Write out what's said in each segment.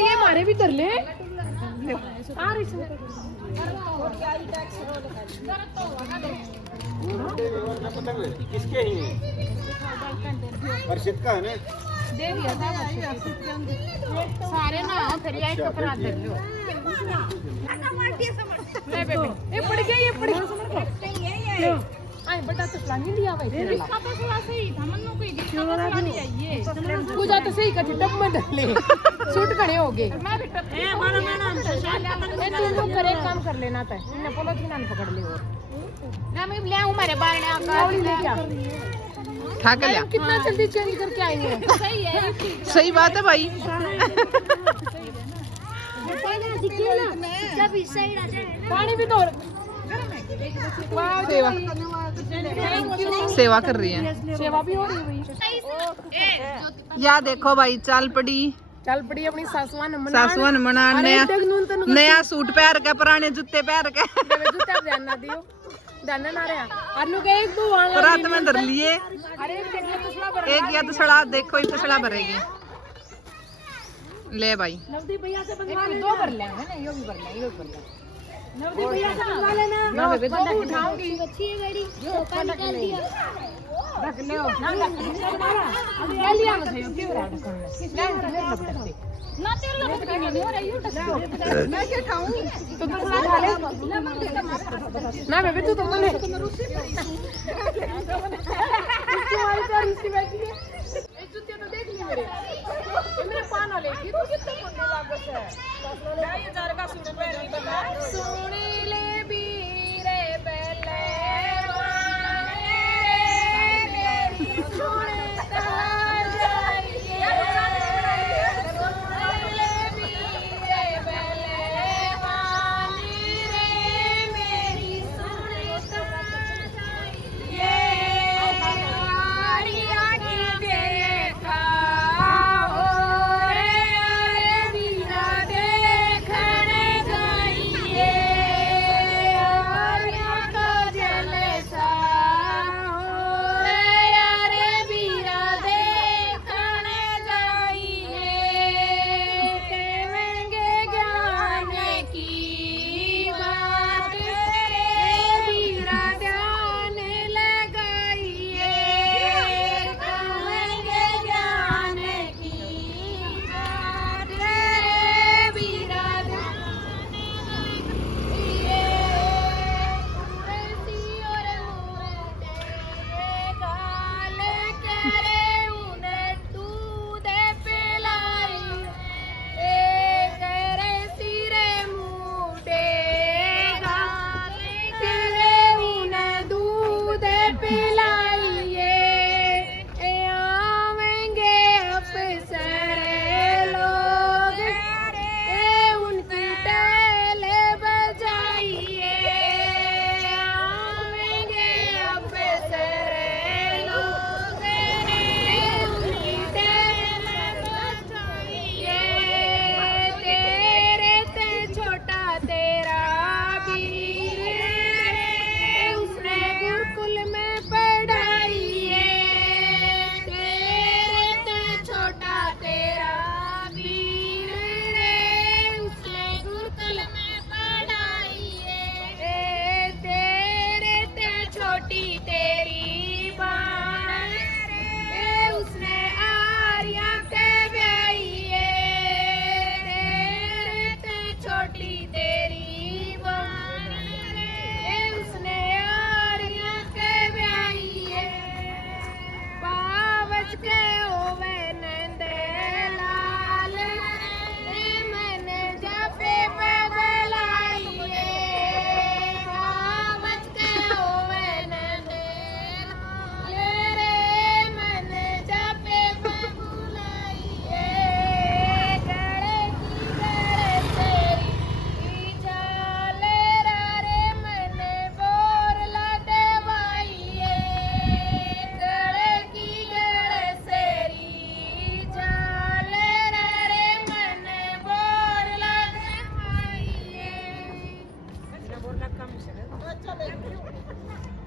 ये मारे भी धर ले किसके ही वर्षित का है ना दे दिया था सारे ना फिर ये कपड़ा धर लो ले बेबी ये पड़ गया ये आई बटा तो प्लानिंग दिया भाई इसका तो थोड़ा सही था मन्नू कोई दिखा तो नहीं चाहिए पूजा तो सही का टब में डाले सूट खड़े हो गए मैं भी टब ए माना माना तुम लोग करे काम कर लेना था इन्हें पॉलिथीन न पकड़ ले और ना मैं ले आऊं मेरे बाहर ने आकर ले क्या ठाक लिया कितना जल्दी चेंज करके आएंगे सही है सही बात है भाई जब इस साइड आ जाए पानी भी दो सेवा सेवा कर रही है सेवा भी हो रही है या देखो भाई चल पड़ी अपनी सासुआन मना नया सूट पहन के पुराने जूते पहन के जूते ध्यान ना दियो ध्यान ना रहा अनु के एक दो रात में धर लिए अरे एक या तो सड़ा देखो एक तो सड़ा भरेगी ले भाई नवदी भैया से बनवा ले दो भर ले है ना यो भी भर ले यो भर ले नवदी भैया से बनवा लेना मैं बेबे दो उठाऊंगी अच्छी है गाड़ी जो निकाल दिया रख ले ना ले लिया मुझे क्यों रहा ढक्कन ना तेरे लपट नहीं हो रही है मैं क्या खाऊं तो थोड़ा खा ले ना बेबे तू तो ले तुम्हारी तो रिश्ते बैठी है ये जूते तो देख ली मेरे पान वाले की तो कितने मुंडे लागत है मैं ये जार का सूट पहन ली बता सोने ले बीरे बेले वाले मेरी सोने तार जाइए सोने ले बीरे बेले वाले मेरी सोने तार जाइए Yeah.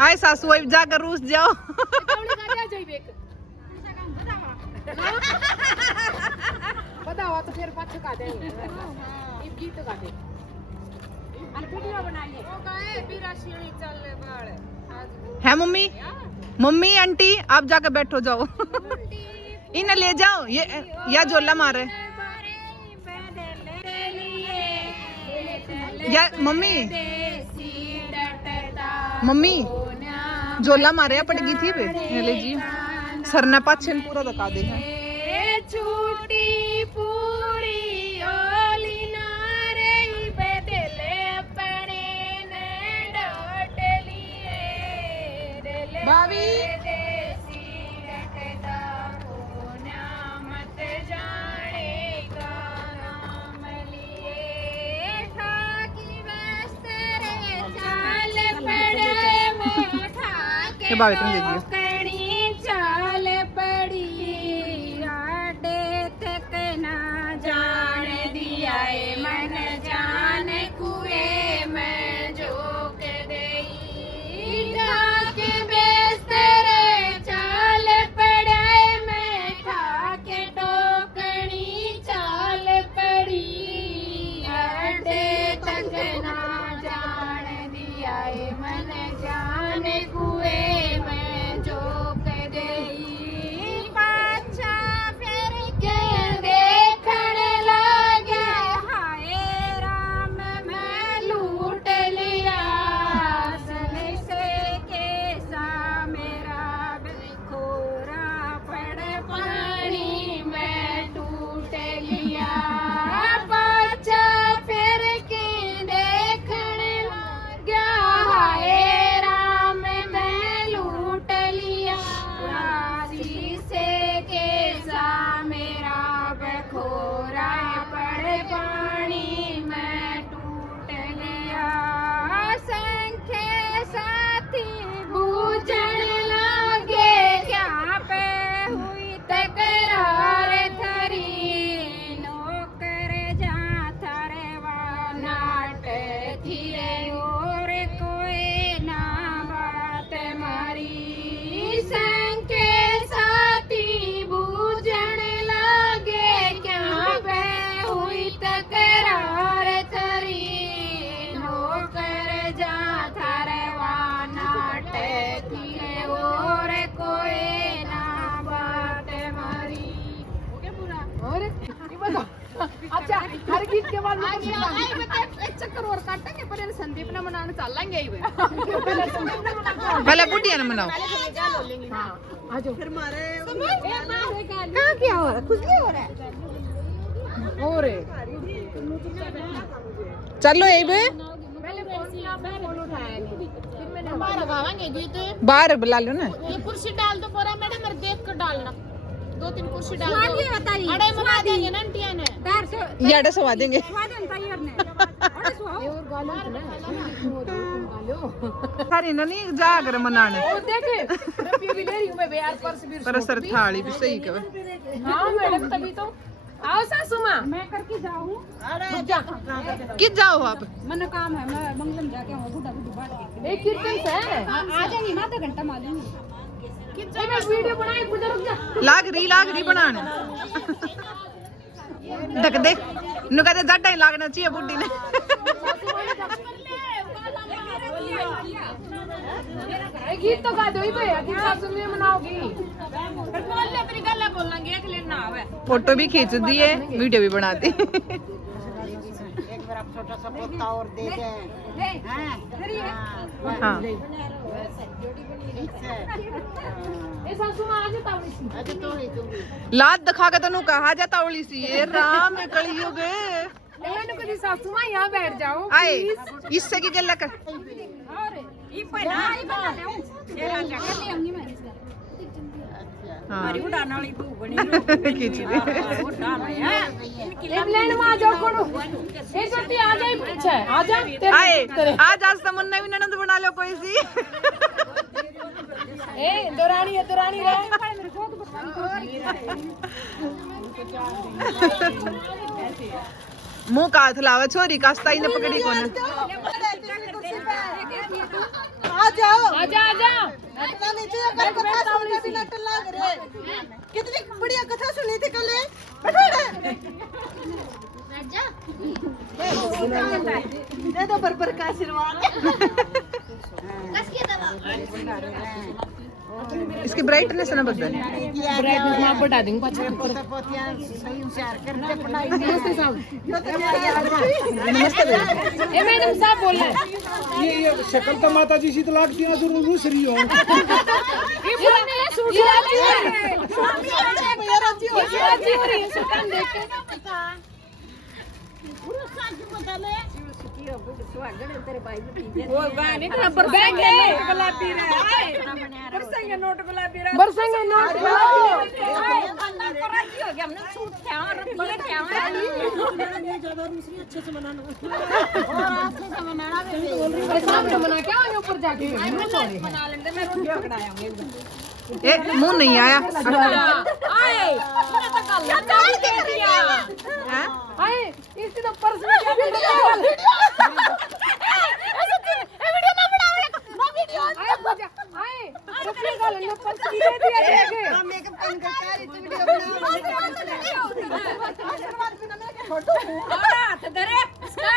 आए सासू अब जाकर रूस जाओ बताओ तो फिर पाछे का देंगे ये गीत गा दे और वीडियो बनाइए वो कहे बिराशीणी चल बाल आज है मम्मी मम्मी आंटी आप जाकर बैठो जाओ इन्हें ले जाओ ये या झोला मारे या मम्मी मम्मी झोला मारे पड़ गई थी ये ले जी सरना पाछन पूरा दिखा दे है छूटी पूरी ओली नारे बदले पड़े ने डोट लिए भाभी देसी रखता कोना मत जानेगा नाम लिए ठाकी वस्त्र चाल पड़े में ठाके ये भाभी तुम दे दियो कणी चाल पड़ी जान दिया मन जान कुए में जोक दई ढाके बेस्तरे चाल पड़े में ठाके टोकनी चाल पड़ी अड्डे तक ना जान दिया मन जान कुए में जोक दई पाछा फिर के अच्छा हर गीत के बाद एक चक्कर और काटेंगे पर इन संदीप ने मनाने चलेंगे ही पहले बुढ़िया ने मनाओ हां आ जाओ फिर मारे हां क्या हो रहा कुछ नहीं हो रहा है हो रे चलो यही बे पहले फोन उठाया नहीं फिर मैंने बाहर लगावांगे गीत बाहर बुला लो ना ये कुर्सी डाल दो पूरा मैडम मेरे देख कर डालना 2-3 कुर्सी डाल दो अड़े मंगा देंगे ना आंटिया ने याडा सवा देंगे सारी ना नहीं जागर मनाने ओ देख रुपये भी ले रही हूं मैं यार पर्स भी पर सर थाली भी सही कर हां मैडम तभी तो आओ सासू मां मैं करके जाऊं अरे जा किस जाओ आप मन काम है मैं मंगलम जाके आऊं बूढ़ा बूढ़ी बात एक कीर्तन से आ जाएंगे ना आधा घंटा मार लेंगे कितना मैं वीडियो बनाई कुछ रुक जा लाग रही बनाने ढक दे नु कहते जाटा ही लागना चाहिए बुड्ढी ने गीत तो गा दो ही भैया कि सासू में मनाओगी फिर बोल ले अपनी गल्ला बोलांगे एक लेना आवे फोटो भी खींच दिए वीडियो भी बनाती एक बार आप छोटा सा पत्ता और दे दें हां ए सासू मां आज तावड़ी सी आज तो ही तुम लात दिखा के तनु कहा जाता ओली सी ये राम कलयुग मैंने कभी सासू मां यहां बैठ जाओ आए इससे की गल्ला कर और ई पहना ई बना ले ये ला जा कर ले हमनी मैं हमारी उड़ान वाली तू बनी खींच दे उड़ान है इंग्लैंड में आ जाओ कोड़ो ए छोटी आ जाए पीछे आ जा आए आज तमन्ना भी ननद बना लो कोई सी ए दोरानी रे मुंह का हथ लावा छोरी कास्ता ही ने पकड़ी कोने जाओ आजा आजा इतना नीचे अगर कथा सुनने बिना टल्ला करे कितनी बढ़िया कथा सुनी थी कल दे दो बरबर का आशीर्वाद इसकी ब्राइटनेस ना बदल ब्राइटनेस मैं बढ़ा दूंगी पाछे नमस्ते साहब नमस्ते ए मैडम साहब बोल रहे हैं ये शक्ल तो माता जी सी तो लगती है जरूर रूस रही हो ये बोलने है सूट ला ले ये राजी हो रही है सूट देख के वो गाने का बैग है गुलाबी रे बरसेंगे नोट गुलाबी रे बरसेंगे नोट अल्लाह को राजी हो गया हमने सूट क्या और ये क्या है ज्यादा दूसरी अच्छे से बनाना और आपसे से बनाना भी सामने बना क्या है ऊपर जाके बना लेंगे मैं रोटी पकड़ाया हूं ए मुंह नहीं आया आए क्या डाल के दिया आए इसकी तो पर्स में क्या वीडियो वीडियो ना बनाओ ना वीडियो आए बजा आए सबसे गाल ने पर्स की दे दिया देखे मेकअप कर कारी तो वीडियो बना फोटो हाथ धरे इसका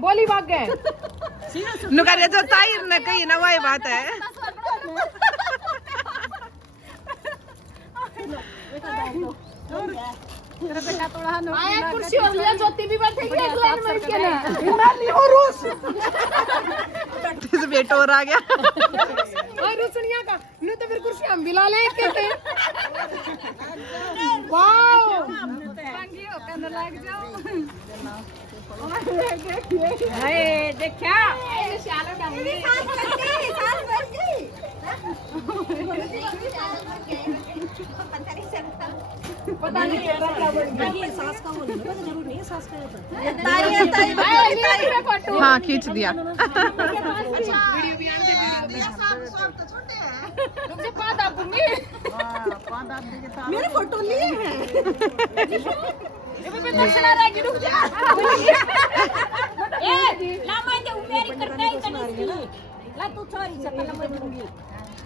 बोली भाग गए नुकरिया जो ताहिर ने कही ना वही बात है आया कुर्सी और लिया ज्योति भी बैठेगी एक लाइन में इसके ना इस बेटो और आ गया और रुसनिया का नु तो फिर कुर्सी हम भी ला ले कहते वाओ पंगी हो कर लग जाओ हाय देखा ये शालो डांगी पता नहीं सांस का वो जरूर नहीं है सांस का ताई हाँ खींच दिया वीडियो भी आने रुक पाद आपूंगी मेरे फोटो लिए हैं ये भी दर्शन आ रहा है रुक जा ए ला मैं दे मेरी करते ही तनी ला तू छोरी से पहले मैं दूंगी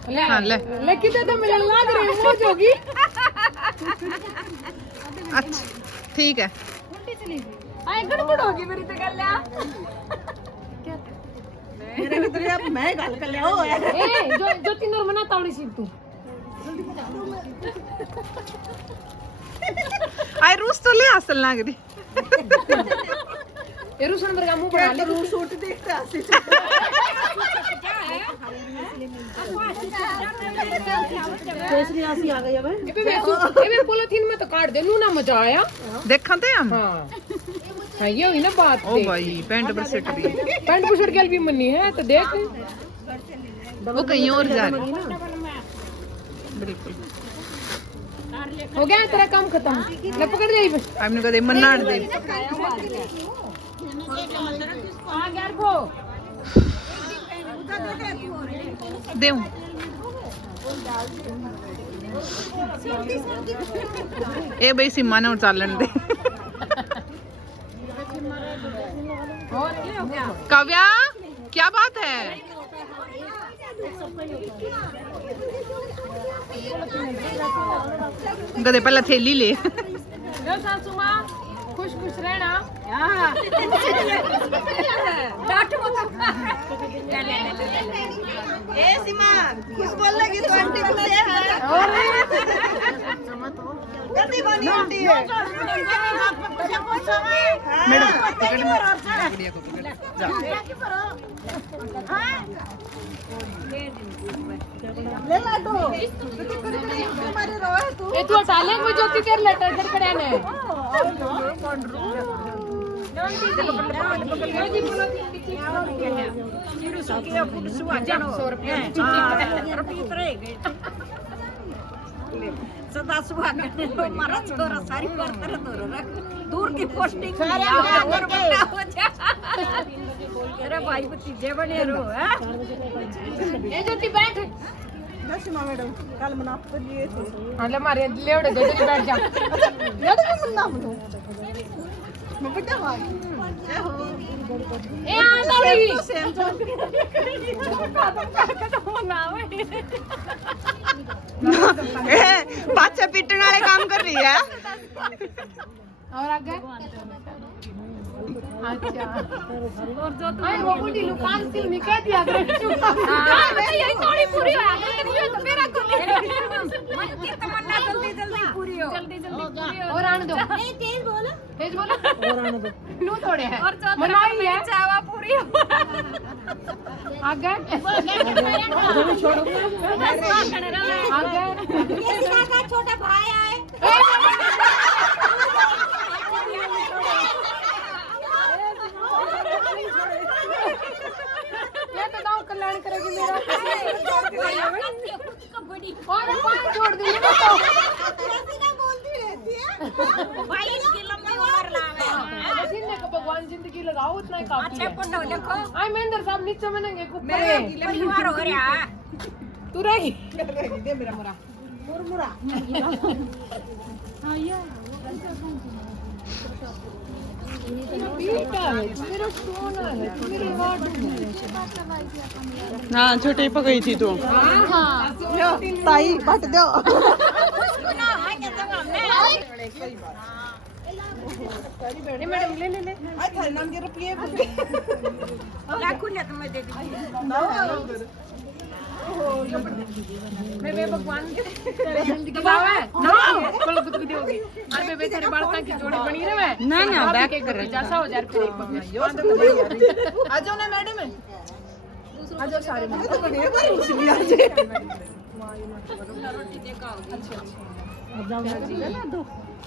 हाँ ले लेकिन तो मुझे लग रही है मौज होगी अच्छा ठीक है आए गड़बड़ होगी मेरी तो गल्ला मेरे भीतर अब मैं गल कर लिया हो ए जो तीन और मना तावड़ी सीख तू आई रूस तो ले असल लग रही ये रूस नंबर का मुंह बना ले रूस सूट देखते आसी केसरी आसी आ गई अब ये पॉलिथीन में तो काट दे नू ना मजा आया देखा थे हम हां हां ये हुई ना बात ओ भाई पैंट पर सेट रही पैंट बुशर्ट गल भी मनी है तो देख वो कहीं और जा रही बिल्कुल हो गया तेरा काम खत्म ले पकड़ जाई बस हमने कदे मन्नाड़ दे आ गया को देऊं ए भाई सिम्मा ने चालन दे और क्या हो गया काव्या क्या बात है गदे पहला थैली ले लो सासू मां खुश खुश रहना डांट मत ए सीमा कुछ बोल लगी तो आंटी को ले है गलती बनी आंटी है मैडम पकड़ गुड़िया को पकड़ जा ले ला तो हमारे रो है तू ए तू साले को ज्योति तेरे लेटर कर खड़ा ने सदा सुहागन हमारा छोरा सारी बर्तन रख दूर की पोस्टिंग अरे भाई भतीजे बने रो है ए ज्योति बैठ नसीमा मैडम कल मना तो लिए थे हां मारे लेवड़े दे दे बैठ जा यार मैं मना मनो मैं बेटा भाई ए आ छोड़ेगी बाচ্चा पीटने वाले काम कर रही है। और आगे अच्छा और जो तुम्हारी वो बूढ़ी लुकान सिल में कह दिया करे यही थोड़ी पूरी हो गई तो मेरा को की तमन्ना जल्दी जल्दी पूरी हो जल्दी जल्दी पूरी हो और आने दो नहीं तेज बोलो और आने दो नो थोड़े है और जो मनाई है चावा पूरी हो आगे छोड़ो आगे ये काका छोटा भाई आए ये तो गाँव कल्याण करेगी मेरा और पाँच छोड़ दूंगी मैं तो ऐसी ना बोलती रहती है 22 की लंबी उम्र लावे जिन्ने को भगवान जिंदगी लगाओ उतना ही काफी है। अच्छा पढ़ो लिखो आई महेंद्र साहब नीचे बनेंगे ऊपर मेरे परिवार हो रहा तू रहेगी दे मेरा मुरा मुरमुरा हां यार मेरा सोना है मेरे वार्ड में हाँ छोटे पकड़ी थी तू। ताई बट दो मैडम ले ले ले थारे नाम के रुपये लाखों ले तुम्हें दे दी मैं भगवान के जिंदगी बावे ना बोल कुछ भी होगी अरे बे तेरे बालका की जोड़ी बनी रहे मैं ना ना बैक कर रहा जैसा हो जाए फिर एक आ जाओ ना मैडम आ जाओ सारे तो बड़ी है पर उसमें आ जाए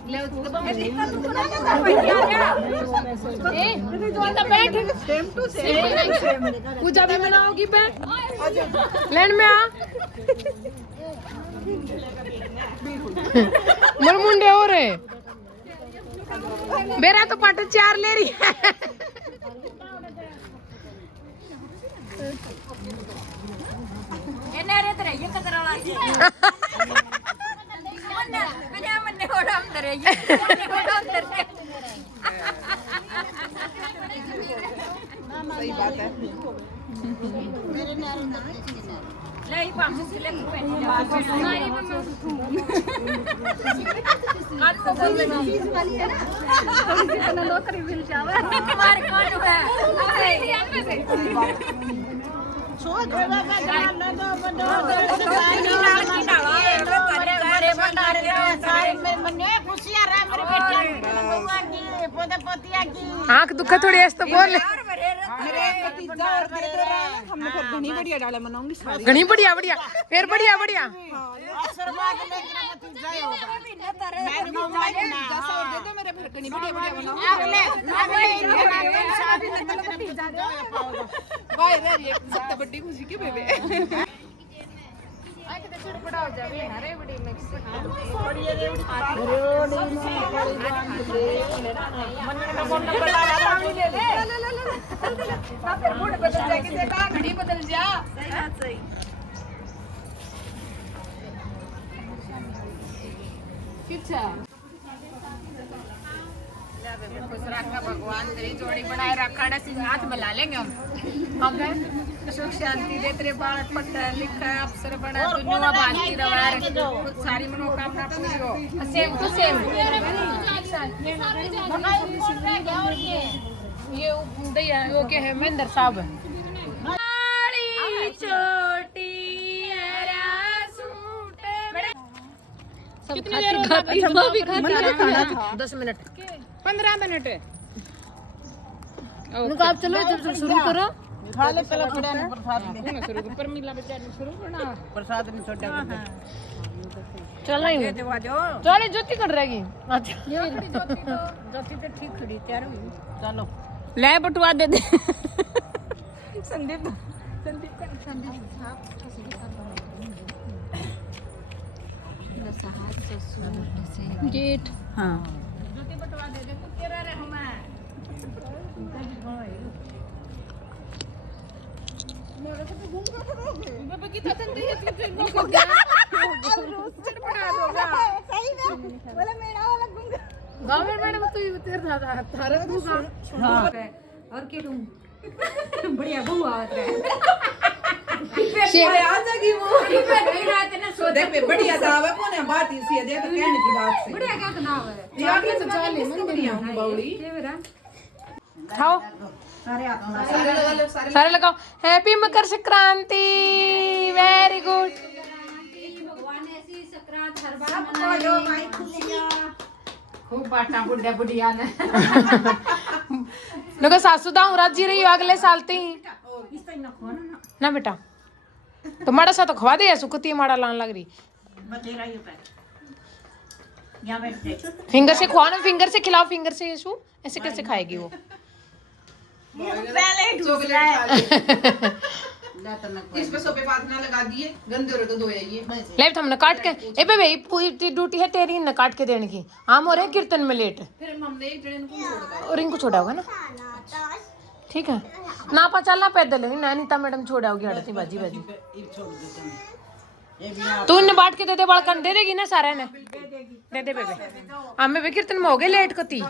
ले बैठ सेम टू सेम पूजा भी मनाओगी बैठ लैंड में आ मुंडे हो रहे मेरा तो पट चार ले रही है सही बात है। नौकरी मिल जावे हमारे कौन है आँख दुखा थोड़ी ऐसे तो बोल घनी बढ़िया डाले मनाऊंगी सारी घनी बढ़िया बढ़िया फिर बढ़िया बढ़िया मेरे फिर घनी बढ़िया बढ़िया सबसे बड़ी खुशी की बेबे चिड़पड़ा हो जावे हरे बड़ी मिक्स बदल जा भगवान तेरी जोड़ी बनाए रखा हाथ मिला लेंगे हम सुख शांति दे तेरे बाल पट्टा लिखा अफसर बना दुनिया बांधती रवा सारी मनोकामना पूरी हो सेम टू सेम ये दैया वो क्या है महेंद्र साहब छोटी कितनी देर हो गई? वो भी खाना था 10 मिनट 15 मिनट आप चलो जब शुरू करो खा ले पहले थोड़ा ने प्रसाद ले ना शुरू कर मिला बेचारे शुरू करना प्रसाद ने छोटा कर दे चल रही हूं चलो ज्योति कर रहेगी अच्छा ज्योति तो ठीक खड़ी तैयार हुई चलो ले बटुआ दे दे संदीप जेठ हाँ ज्योति बटवा दे दे तू तेरा रे हम मेरे को तो घूम कर रहोगे बाबा की तन दे इसके को क्या अब रोज चिड़पड़ा दोगा सही में बोला मेरा वाला घूम गांव में मैडम तो तेरे था थारा दूंगा हां और के दूं बढ़िया बहू आवत रहे आ जाएगी वो देख पे बढ़िया दावा कौन है बात इसी है देख कहने की बात से बढ़िया क्या नाम है ये आगे तो चाले बढ़िया हूं बावड़ी खाओ सारे लगाओ happy Makar Sankranti very good भगवान ऐसी संक्रांत हर बार मनाए खूब बाटा बुढ़िया बुढ़िया ने नुका सासू दाऊ राजी रही हो अगले साल ती ना बेटा तो माड़ा सा तो खवा दे सुखती माड़ा लान लग रही फिंगर से खवा ना फिंगर से खिलाओ फिंगर से यीशु ऐसे कैसे खाएगी वो इस पे सोपे पात ना लगा दिए गंदे रो तो धोया ये ले हमने काट के ए बे भाई पूरी ड्यूटी है तेरी ने काट के देने की हम हो रहे कीर्तन में लेट फिर हमने एक जने को छोड़ और इनको छोड़ा होगा ना ठीक है ना पा चलना पैदल है नैनीता मैडम छोड़ा होगी हड़ती बाजी बाजी तू इन्हें बांट के दे दे बालकन दे देगी ना सारे ने दे दे बेबे हमें भी कीर्तन में हो गए लेट कती